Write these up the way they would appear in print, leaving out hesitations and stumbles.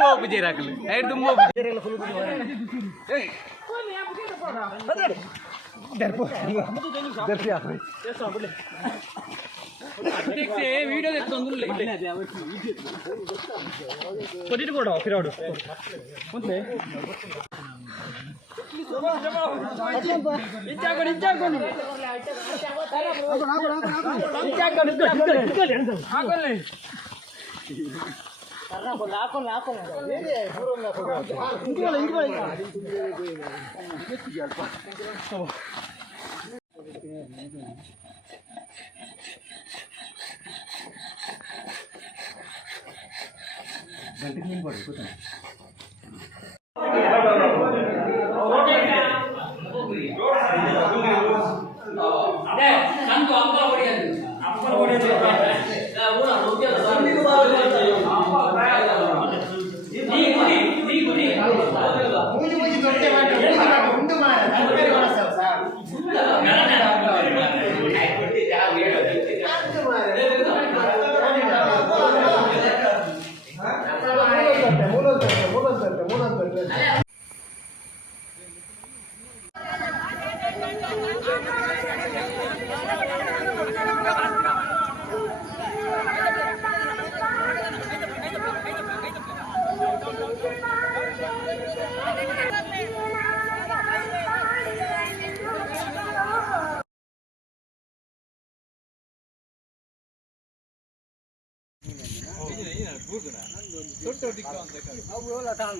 ತುಂಬ ಒಬ್ಬಜೇರಿ ಹಾಕಲಿ ಟೈರ್ ತುಂಬ ವಿಡಿಯೋ ಕೊಟ್ಟಿಟ್ಟು ಕೊಡು ಫಿರೋಡು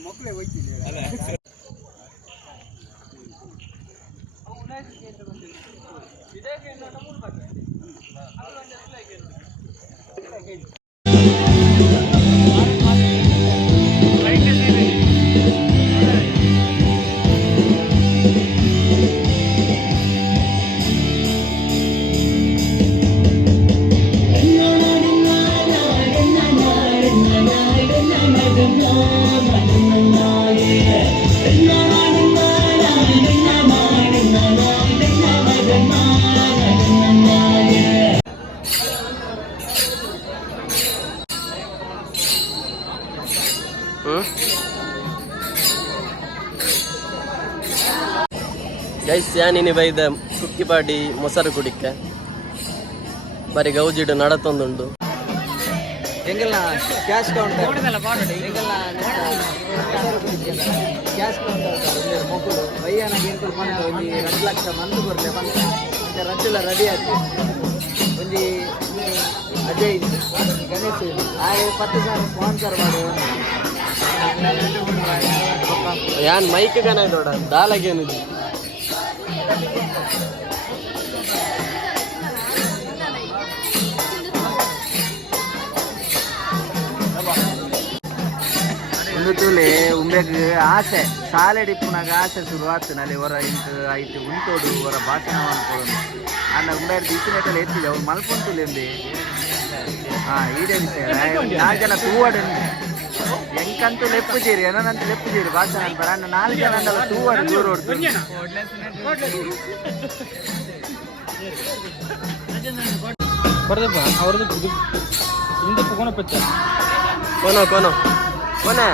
ಮಕ್ಕಳೇ ಹೋಯ್ತಿಲ್ಲ ಗೈಸ್ ಯಾನಿನಿ ಬೈದ ಕುಕ್ಕಿಪಾಡಿ ಮೊಸರು ಕುಡಿಕ ಬರೀ ಗೌಜಿಡು ನಡತೊಂದುಂಡು ಎಂಗೆಲ್ಲ ಕ್ಯಾಶ್ ಕೌಂಟರ್ ಕ್ಯಾಶ್ ಕೌಂಟರ್ ಮೊಕ್ಕಳು ವಯ್ಯನ ಗಿಂಕಲು ಮನೆ ಒಂದು 2 ಲಕ್ಷ ಮಂದು ಬರಲೆ ಬಂದ ರಜ್ಜುಲ ರೆಡಿ ಆಯ್ತು ಒಂದು ಅಜಯ್ ಗಣೇಶ್ ಆಗ 10,000 ಸ್ಪಾನ್ಸರ್ ಮಾಡು ಯಾನ್ ಮೈಕ್ ಗನ ನೋಡ ದಾಲಗೇನಿದೆ ತುಲೆ ಉಂಬೆಗ್ ಆಸೆ ಶಾಲೆ ಡಿಪ್ಪುನಾಗ ಆಸೆ ಶುರುವಾತು ನಲ್ಲಿ ಹೊರ ಇಂಟು ಆಯ್ತು ಉಂಟೋಡು ಹೊರ ಭಾಷಣ ಮಾಡ್ಕೊಳ್ಳೋದು ಅನ್ನ ಉಂಬೆರ್ ದಿಸಿನೆಲ್ಲ ಎತ್ತಿದೆ ಅವ್ರು ಮಲ್ಕೊಂತುಲೆಂದು ಈಡೇ ವಿಷಯ 4 ಜನ ತೂವಾಡು ಎಂಕಂತೂ ಲೆಪ್ಪುಜೀರಿ ಏನಂತ ಲೆಪ್ಪುಜೀರಿ ಭಾಷಣ ಅಂತಾರೆ ಅನ್ನ 4 ಜನ ಅಂದಲ್ಲ ತೂವಾಡು ದೂರ ಹೊಡ್ತು ಕೊಡದಪ್ಪ ಅವ್ರದ್ದು ಹಿಂದೆ ಕೊನ ಪಚ್ಚ ಕೊನೋ ಕೊನೋ ಕೊನೆ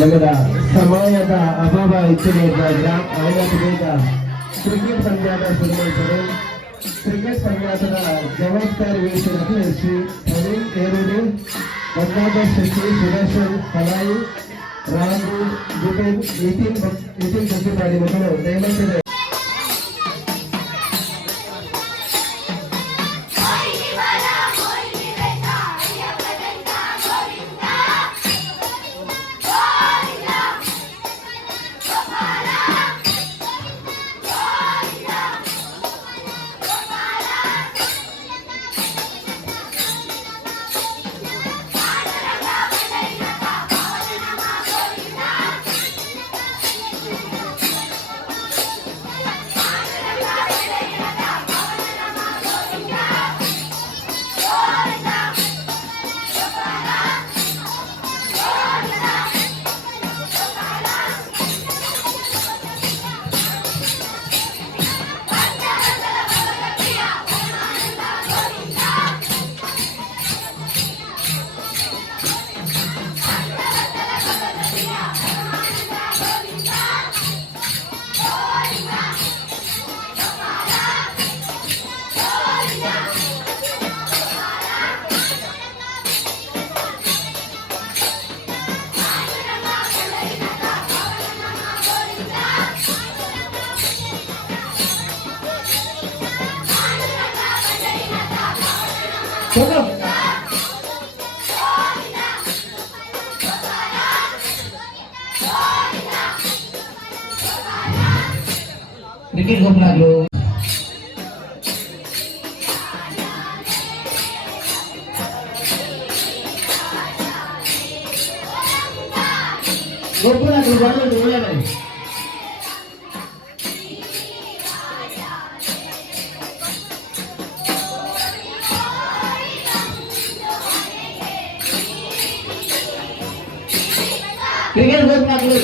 ನಗರ ಸಮಯದ ಅಭಾವ ಇದ್ದಿರುವುದರಿಂದ ಅವತ್ತು ಬೇಗ ಕ್ರಿಕೆಟ್ ಪಂದ್ಯದ ನಿರ್ವಹಿಸಲು ಕ್ರಿಕೆಟ್ ಪಂದ್ಯದ ಜವಾಬ್ದಾರಿ ವಹಿಸಿದ ಶ್ರೀ ಪ್ರವೀಣ್ ಏರೂರು ಗಂಗಾಧರ್ ಶೆಟ್ಟಿ ಸುದರ್ಶನ್ ಕಲಾಯಿ ರಾಮು ನಿತಿನ್ ಕುಕ್ಕಿಪಾಡಿ ಮಕ್ಕಳು ದಯಮಾಡಿ ಕ್ರಿಕೆಟ್ ಗೋಪುರಗಳು ಬರೋದು ಒಳ್ಳೆಯದು. ಕ್ರಿಕೆಟ್ ಗೋಪುರಗಳು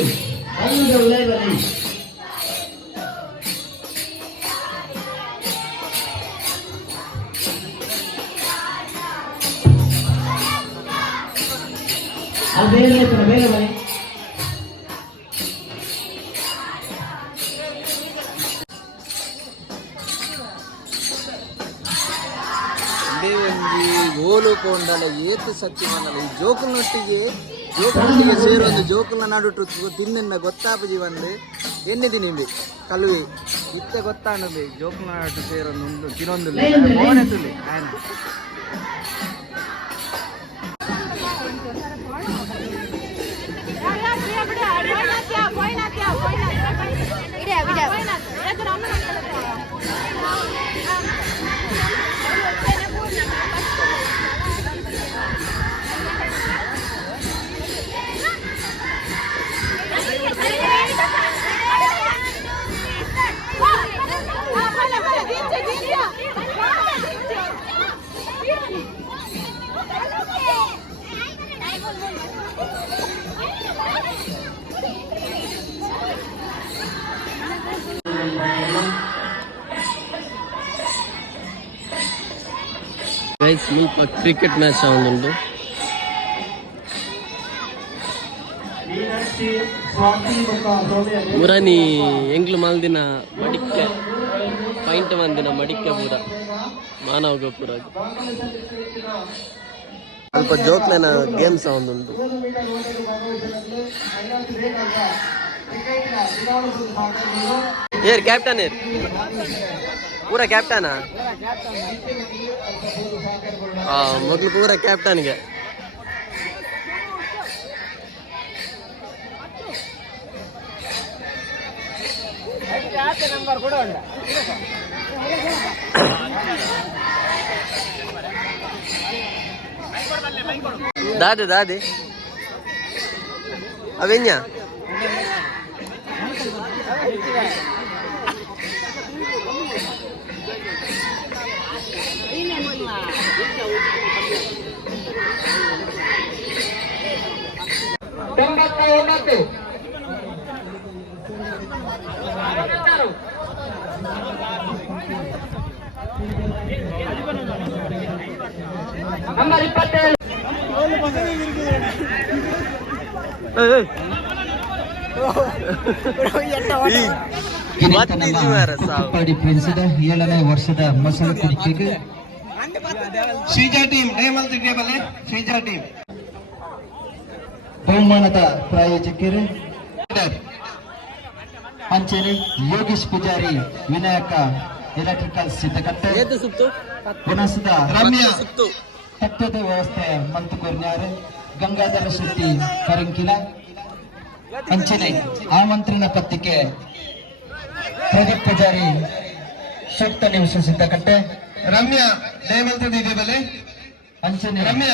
ಅದು ಒಳ್ಳೆಯದಲ್ಲಿ ಅದು ಬೇಗ ಬನ್ನಿ. ಗೋಲು ಕೊಂಡಲ ಏತು ಸತ್ಯಮನಲ್ಲ ಈ ಜೋಕುಲನೊಟ್ಟಿಗೆ ಸೇರೊಂದು ಜೋಕುಲ ನಡುಟು ತಿನ್ನ ಗೊತ್ತಾಪಜಿ ಬಂದು ಎನ್ನಿದಿ ನಿಂಬಿ ಕಲುವೆ ಇತ್ತೆ ಗೊತ್ತಾಂಡು ಜೋಕುಲ ನಡುಟು ಸೇರೊಂದು ತಿನ್ನೊಂದು ಮೋನೆ ತುಲಿ ಆಯ್ನ ಗೈಸ್ ಮುಲ್ಪ ಕ್ರಿಕೆಟ್ ಮ್ಯಾಚ್ ಆವೊಂದುಂಡು ಮುರಾನಿ ಎಂಗ್ಲು ಮಾಲ್ದಿನ ಮಡಿಕ್ಕೆ ಪಾಯಿಂಟ್ ಮಂದಿನ ಮಡಿಕ್ಕೆ ಪೂರ ಮಾನವ ಪೂರ ಸ್ವಲ್ಪ ಜೋಕ್ಲೆನ ಗೇಮ್ಸ್ ಆವೊಂದುಂಡು ಏರ್ ಕ್ಯಾಪ್ಟನ್ ಏರ್ ಪೂರ ಕ್ಯಾಪ್ಟನಾ ಮೊದಲು ಪೂರ ಕ್ಯಾಪ್ಟನ್ಗೆ ದಾದೆ ದಾದೆ ಅವೆನ್ಯ ನಂಬರ್ 27 ಕಪ್ಪಡಿ ಪ್ರಿನ್ಸಿದ 7ನೇ ವರ್ಷದ ಮಸಲ cricket Sreeja team Sreeja team ಬಹುಮಾನದ ಪ್ರಾಯೋಜಕರು ಅಂಚನೆ ಯೋಗೇಶ್ ಪೂಜಾರಿ ವಿನಾಯಕ ಎಲೆಕ್ಟ್ರಿಕಲ್ ಸಿದ್ಧಕಟ್ಟೆ ಗುಣಸದ ರಮ್ಯ ತತ್ವದ ವ್ಯವಸ್ಥೆ ಮಂತುಕೊರ್ನ್ಯಾರು ಗಂಗಾಧರ ಶೆಟ್ಟಿ ಕರಂಕಿಲ ಅಂಚನೆ ಆಮಂತ್ರಣ ಪತ್ರಿಕೆ ಪ್ರದೀಪ್ ಪೂಜಾರಿ ಸೂಕ್ತ ನಿವಸ ಸಿದ್ಧಕಟ್ಟೆ ರಮ್ಯ ದೇವಲ್ತದಿದೆ ಅಂಚನೆ ರಮ್ಯ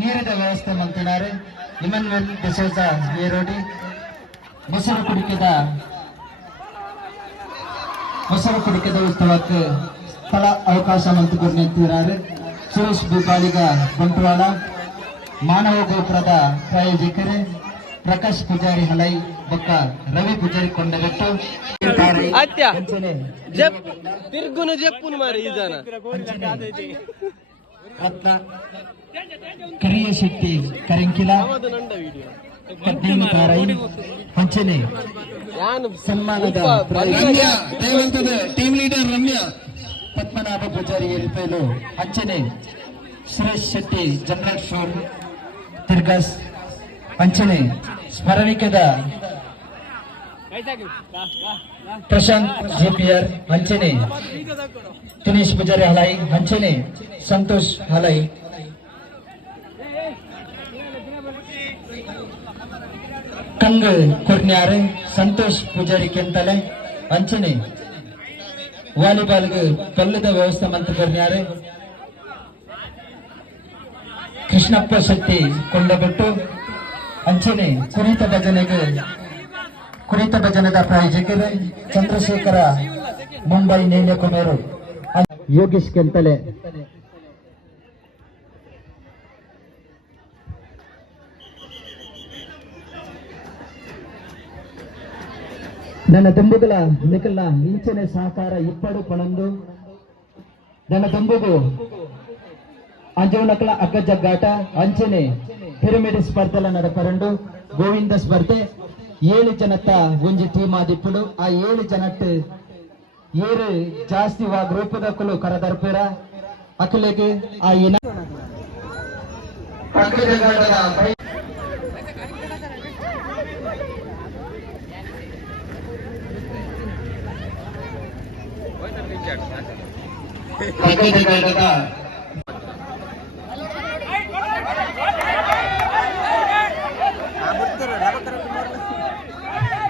ನೀರಿನ ವ್ಯವಸ್ಥೆ ಮಂತನಾರೆ ಇಮನ್ವೆಲ್ ಡಿಸೋಜ ಏರೋಡಿ ಮೊಸರು ಕುಡಿಕೆದ ಉತ್ಸವಕ್ಕೆ ಸ್ಥಳ ಅವಕಾಶ ಮಂತುಕೊರ್ನಿದ್ದಾರೆ ಸುರೇಶ್ ಬೂಪಾಲಿಗ ಬಂಟ್ವಾಳ ಮಾನವ ಗೋಪುರದ ಪ್ರಾಯೋಜಕರೇ ಪ್ರಕಾಶ್ ಪೂಜಾರಿ ಹಲೈ ಬೊಕ್ಕ ರವಿ ಪೂಜಾರಿ ಕೊಂಡಗಟ್ಟು ತಿರ್ಗುನು ಜಪ್ಪುನು ಮಾರಿ ಈ ಜನ ರತ್ನ ಕರಿಯ ಶೆಟ್ಟಿ ಕರಿಂಕಿಲ ಹಂಚನೆ ಸನ್ಮಾನದ ಟೀಮ್ ಲೀಡರ್ ರಮ್ಯ ಪದ್ಮನಾಭ ಪೂಜಾರಿ ರೂಪಾಯಿಲು ಹಂಚನೆ ಸುರೇಶ್ ಶೆಟ್ಟಿ ಜನರಲ್ ಸ್ಟೋರ್ ತಿರ್ಗಸ್ ಹಂಚನೆ ಸ್ಮರಣಿಕೆದ ಪ್ರಶಾಂತ್ ಜೆಪಿಆರ್ ಹಂಚನೆ ದಿನೇಶ್ ಪೂಜಾರಿ ಹಲೈ ಹಂಚನೆ ಸಂತೋಷ್ ಹಲೈ ಕಂಗ್ ಕೊರ್ನ್ಯಾರೆ ಸಂತೋಷ್ ಪೂಜಾರಿ ಕೆಂತಲೆ ಹಂಚನೆ ವಾಲಿಬಾಲ್ಗೆ ಪಲ್ಲದ ವ್ಯವಸ್ಥೆ ಮಂತ್ ಕೊರ್ನ್ಯಾರೆ ಕೃಷ್ಣಪ್ಪ ಶೆಟ್ಟಿ ಕೊಂಡಬಿಟ್ಟು ಅಂಚನೆ ಕುರಿತ ಭಜನೆದ ಪ್ರಾಯೋಜಕರು ಚಂದ್ರಶೇಖರ ಮುಂಬೈ ನೇಣ್ಯಕೊನೂರು ಯೋಗೀಶ್ ಕೆಂತಲೆ ನನ್ನ ದುಂಬುಗಳ ನಿಖಲ್ನ ಇಂಚನೆ ಸಹಕಾರ ಇಪ್ಪಡು ಪಣಂದು ನನ್ನ ದುಂಬುಗು ಅಂಜವನಕಲ ಅಗ್ಗ ಜಗ್ಗಾಟ ಅಂಚನೆ ಪಿರಮಿಡ್ ಸ್ಪರ್ಧೆಲ ನಡಪರಂಡು ಗೋವಿಂದ ಸ್ಪರ್ಧೆ 7 ಜನತ್ತ ಒಂಜಿ ಟೀಮ್ ಆದಿಪ್ಪುಡು ಆ 7 ಜನಟ್ ಏರು ಜಾಸ್ತಿ ವಾ ಗ್ರೂಪದಕ್ಕಲು ಕರದರ್ಪೇರ ಅಕಲೆಗೆ ಆ ಇನ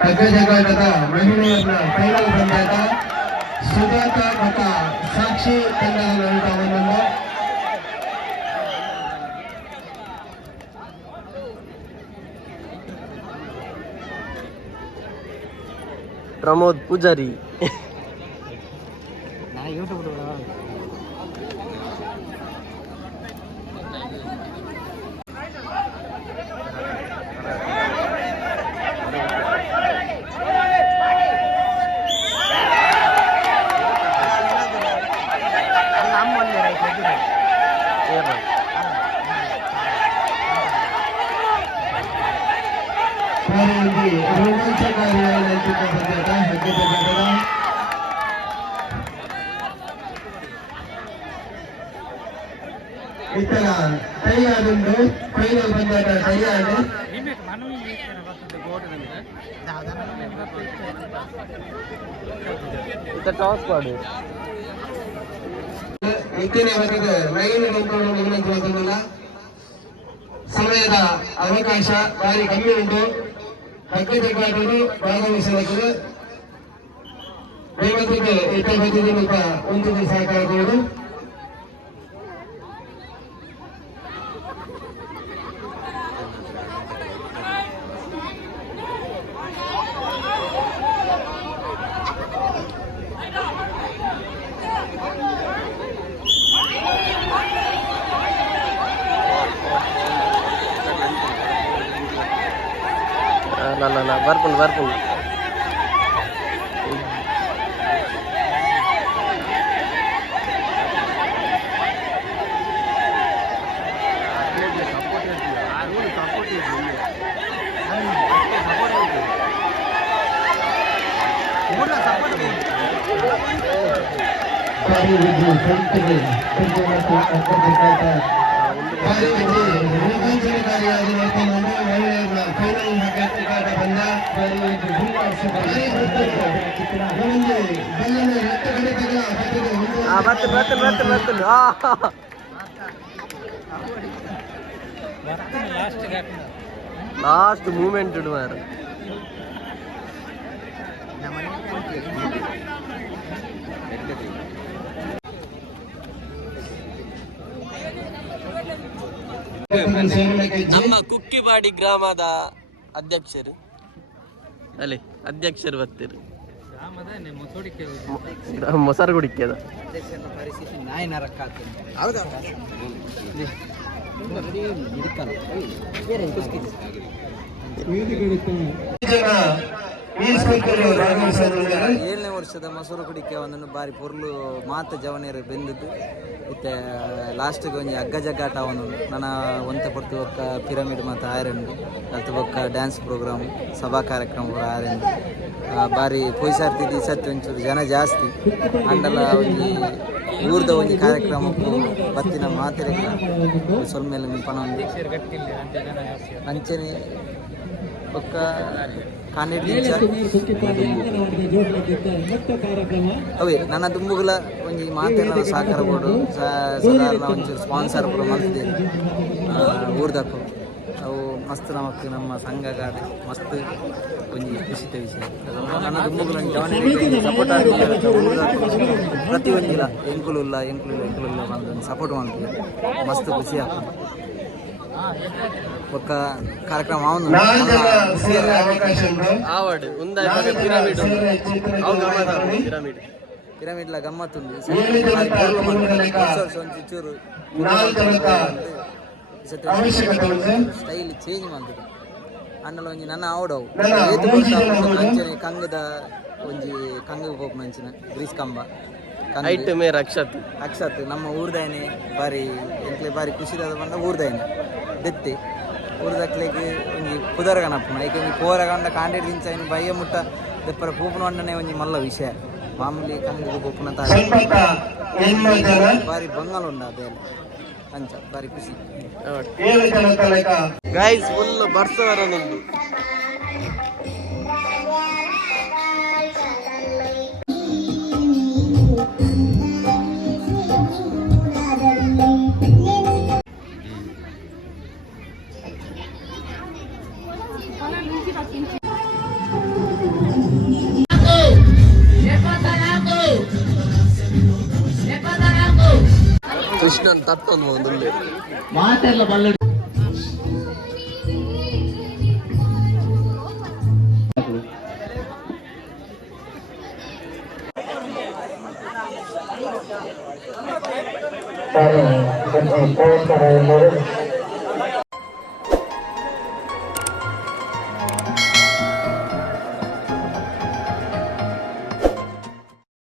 ಅಗ್ಗ ಜಗ್ಗಾಟದ ಮಹಿಳೆಯರ ಫೈನಲ್ ಪಂದ್ಯಾಟ ಸುಜಾತ ಮತ್ತು ಸಾಕ್ಷಿ ತಂಡದ ವಿರುದ್ಧ ಪ್ರಮೋದ್ ಪೂಜಾರಿ ಇತರ ತಯಾರುಂಡು ಫೈನಲ್ ಬಂದಾಗ ತಯಾರು ಟಾಸ್ ಮಾಡು ಇತನೇ ವರ್ಗದ ಲೈನ್ ನಿಗದಿತ ಸಮಯದ ಅವಕಾಶ ಭಾರಿ ಕಮ್ಮಿ ಉಂಟು. ಹಗ್ಗ ಜಗ್ಗಾಟರು ಭಾಗವಹಿಸಬೇಕು. ದಯವಿಟ್ಟು ಇತರ ಬದಿಯಿಂದ ಒಂದು ಸಹಕಾರ ಕೊಡು. ಬರ್ಪುಲ್ ಲಾಸ್ಟ್ ಮೂಮೆಂಟ್ ಇಡುವಾರ ನಮ್ಮ ಕುಕ್ಕಿಬಾಡಿ ಗ್ರಾಮದ ಅಧ್ಯಕ್ಷರು ಬರ್ತೀರಿ ಮೊಸರು ಕುಡಿಕ್ಯದ ಏಳನೇ ವರ್ಷದ ಮೊಸರು ಕುಡಿಕೆ ಒಂದೊಂದು ಬಾರಿ ಪೊರ್ಲು ಮಾತ ಜವನೇರು ಬೆಂದಿದ್ದು ಮತ್ತೆ ಲಾಸ್ಟ್ಗೆ ಒಂಜಿ ಹಗ್ಗ ಜಗ್ಗಾಟ ಅವನು ನನ್ನ ಒಂತೆ ಪೊರ್ತು ಒಕ್ಕ ಪಿರಮಿಡ್ ಮತ್ತು ಆಯರಂಡು ಅಲ್ತು ಒಕ್ಕ ಡ್ಯಾನ್ಸ್ ಪ್ರೋಗ್ರಾಮ್ ಸಭಾ ಕಾರ್ಯಕ್ರಮ ಪೂರ ಆಯರಂಡು ಬಾರಿ ಪೊಯ್ಸಾರ್ತಿದ್ದು ಈ ಸತ್ತು ಒಂಚೂರು ಜನ ಜಾಸ್ತಿ ಅಂಡಲ ಒಂಜಿ ಊರ್ದ ಒಂಜಿ ಕಾರ್ಯಕ್ರಮಕ್ಕೂ ಬತ್ತಿನ ಮಾತಿರಕ ಸ್ವಲ್ಪ ಮೇಲೆ ನಿಂಪಣ ಒಂದು ಅಂಚನೆ ಒಕ್ಕ ಅವೇ ನನ್ನ ದುಂಬುಗಳ ಒಂಜಿ ಮಾತೆಲ್ಲ ಸಾಕಾರ ಬೋರ್ಡು ಸಾಧಾರಣ ಒಂಚೂರು ಸ್ಪಾನ್ಸರ್ ಪೂರ ಮಲ್ತಿದೆ ಊರ್ದಕ್ಕು ಅವು ಮಸ್ತ್ ನಮಕ್ ನಮ್ಮ ಸಂಘಗಾದ ಮಸ್ತ್ ಒಂಜಿ ಖುಷಿತ ವಿಷಯ ನನ್ನ ದುಮ್ಮುಗಳು ಸಪೋರ್ಟ್ ಪ್ರತಿ ಒಂಜಿಲ ಎಂಕುಲು ಬಂದು ಸಪೋರ್ಟ್ ಮಾಡ್ತೀವಿ ಮಸ್ತ್ ಖುಷಿ ಆಗ್ತದೆ ಒಕ್ಕ ಕಾರ್ಯಕ್ರಮ ಆವಡ್ ಉಂದಾಯ ಪಿರಮಿಡ್ ಅವು ಪಿರಮಿಡ್ ಪಿರಮಿಡ್ಲ ಗಮ್ಮತ್ತುಂಡು ಒಂಚೂರು ಸ್ಟೈಲ್ ಚೇಂಜ್ ಮಾಡ್ತದೆ ಅನ್ನಲ ಒಂಜಿ ನನ್ನ ಆವಡವು ಅಂಚನೆ ಕಂಗದ ಒಂಜಿ ಕಂಗಗೆ ಹೋಗಿ ಮಂಚಿನ ಗ್ರೀಸ್ ಕಂಬ ಐಟ್ ಮೇರ್ ಅಕ್ಷತ್ ನಮ್ಮ ಊರ್ದಾಯನೆ ಬಾರಿ ಎಂಕ್ಲೆ ಬಾರಿ ಖುಷಿದಾದ ಬಂದ ಊರ್ದಾಯನೆ ದೆತ್ತೆ ಊರ್ದಕ್ಲೆಗೆ ಒಂಜಿ ಪುದರಗನಪ್ಪನ ಐಕೆ ಒಂಜಿ ಪೋರಗಂಡ ಕಾಂಡೇಡ್ ದಿಂಚ ಇನ್ನು ಬಯ್ಯ ಮುಟ್ಟ ದೆಪ್ಪರ ಪೂಪನ ಒಂಡನೆ ಒಂಜಿ ಮಲ್ಲ ವಿಷಯ ಮಾಮೂಲಿ ಕಂಗಗೆ ಪೂಪನ ಬಾರಿ ಬಂಗಾಲ ಉಂಡ ಅದೆಲ್ಲ ಅಂಚ ಬಾರಿ ಖುಷಿ ಗೈಸ್ ಫುಲ್ ಬರ್ಸವರನೊಂದು ಕೃಷ್ಣನ್ ತಟ್ಟೊಂದು ಒಂದು ಮಾತೆಲ್ಲ ಬಲ್ಲ ಪೋಸ್ಟರ್